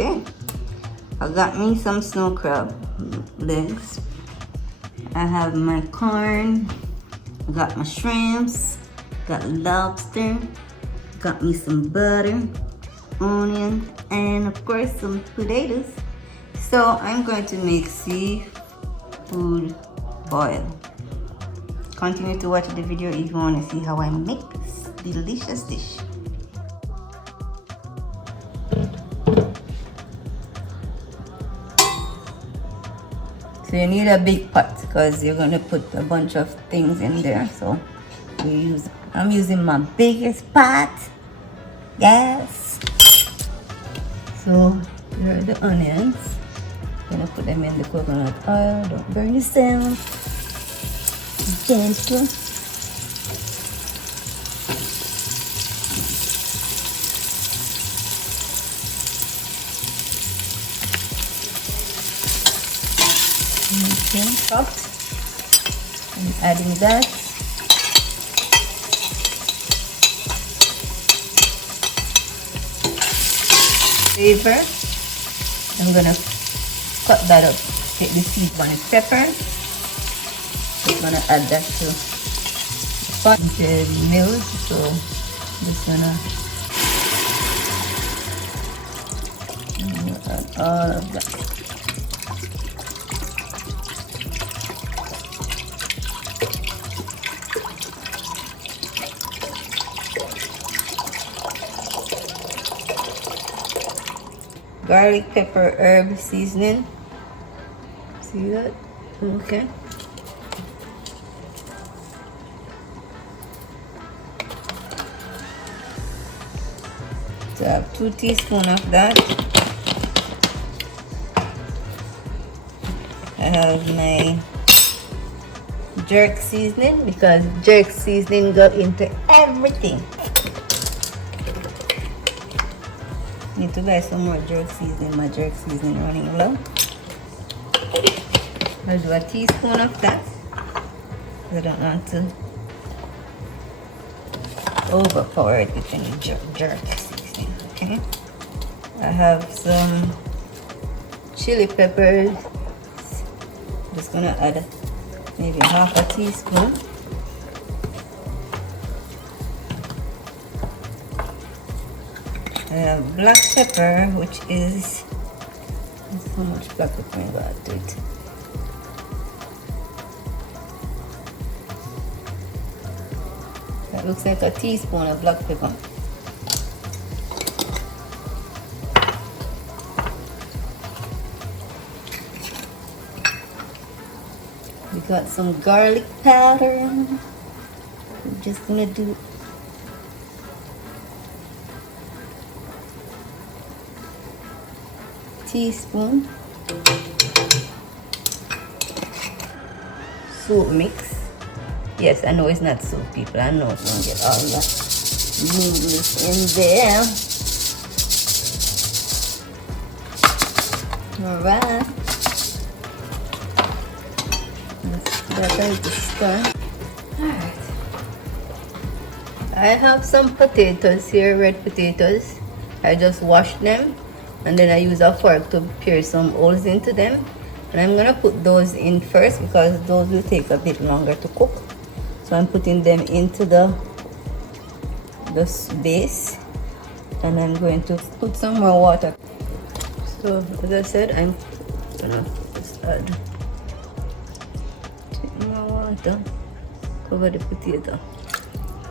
today. I got me some snow crab legs. I have my corn. I got my shrimps. Got lobster. Got me some butter, onion, and of course some potatoes. So I'm going to make seafood boil. Continue to watch the video if you want to see how I make this delicious dish. So you need a big pot because you're going to put a bunch of things in there. So I'm using my biggest pot. Yes. So here are the onions. I'm going to put them in the coconut oil. Don't burn yourself. Gentle. Okay, chopped. I'm adding that. Flavor. I'm gonna cut that up. Take the seasoned pepper. I'm gonna add that to the pot. It's milk, so I'm just gonna add all of that. Garlic, pepper, herb seasoning. See that? Okay. So I have 2 teaspoons of that. I have my jerk seasoning because jerk seasoning goes into everything. Need to buy some more jerk seasoning. My jerk seasoning running low. I'll do a teaspoon of that. I don't want to overpower it with any jerk seasoning. Okay. I have some chili peppers. Just gonna add maybe half a teaspoon. I have black pepper, which is how much black pepper I got to it. That looks like a teaspoon of black pepper. We got some garlic powder. I'm just gonna do teaspoon. Soup mix. Yes, I know it's not soup, people. I know it's gonna get all the noodles in there. Alright. That's ready to stir. Alright. I have some potatoes here, red potatoes. I just washed them. And then I use a fork to pierce some holes into them. And I'm gonna put those in first because those will take a bit longer to cook. So I'm putting them into the base. And I'm going to put some more water. So as I said, I'm gonna just add more water. Cover the potato.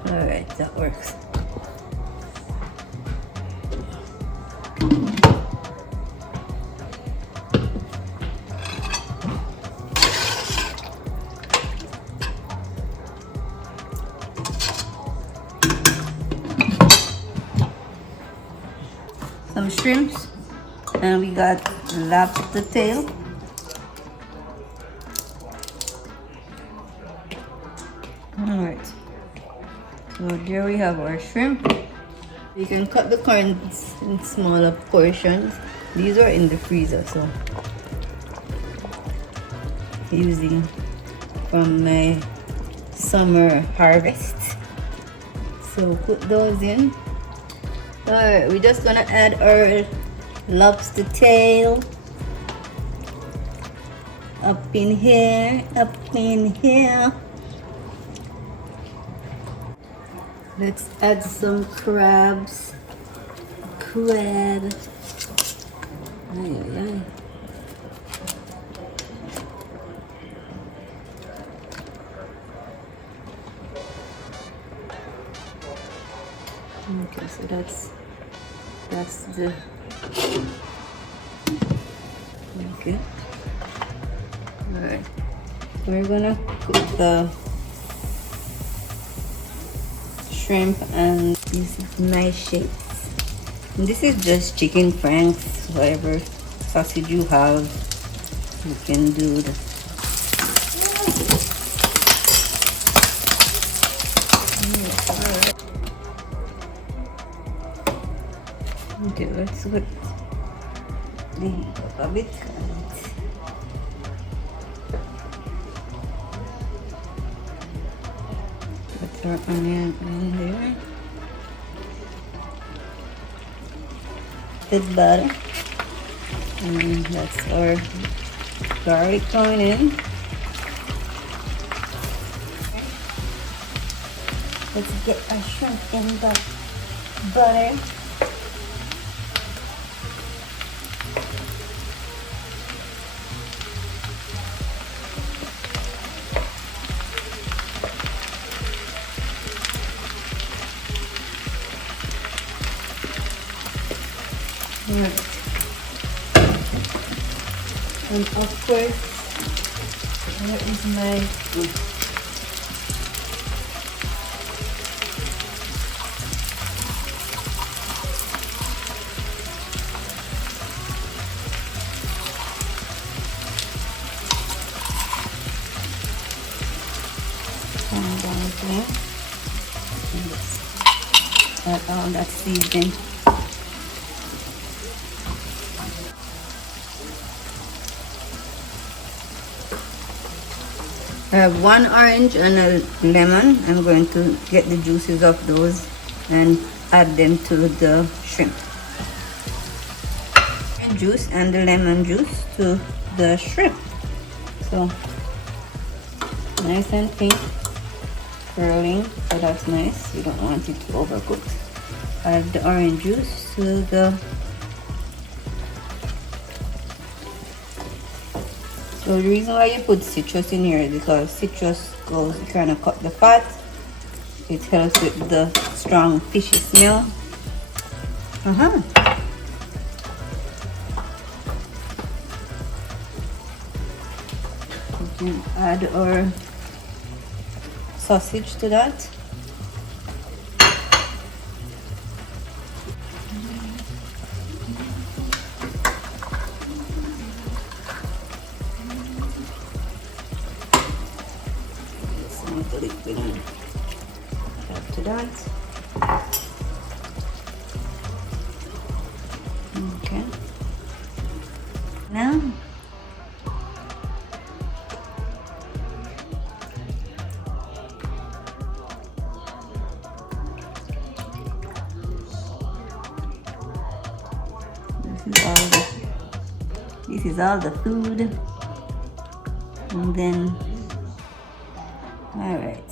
Alright, that works. Some shrimps, and we got lobster tail. Alright, so there we have our shrimp. You can cut the corns in smaller portions. These are in the freezer, so using from my summer harvest. So put those in. Alright, we're just gonna add our lobster tail. Up in here, up in here. Let's add some crabs. Crab. Ay, ay, ay. Okay, so that's the okay. All right, we're gonna cook the shrimp, and this is nice shapes. And this is just chicken franks, whatever sausage you have, you can do the. Okay, let's put the a bit. Put our onion in here. The butter, and that's our garlic going in. Let's get our shrimp in the butter. Right. And of course, where is my down there? Add all that seasoning. I have 1 orange and a lemon. I'm going to get the juices of those and add them to the shrimp. Juice and the lemon juice to the shrimp. So nice and pink, curling, so that's nice. You don't want it to overcook. Add the orange juice to the. So the reason why you put citrus in here is because citrus goes kind of cut the fat. It helps with the strong fishy smell. We can add our sausage to that. Add to that. Okay. Now this is all the food, and then all right.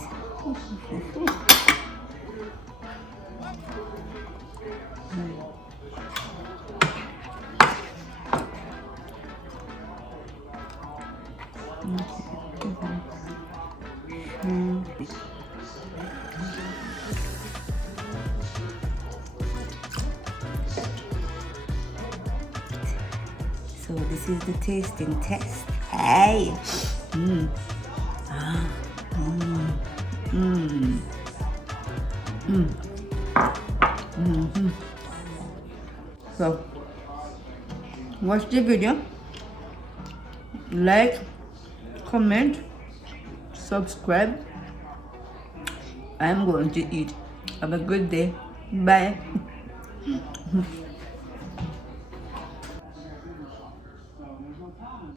So this is the tasting test. Hey. So watch the video, like, comment, subscribe. I'm going to eat. Have a good day. Bye.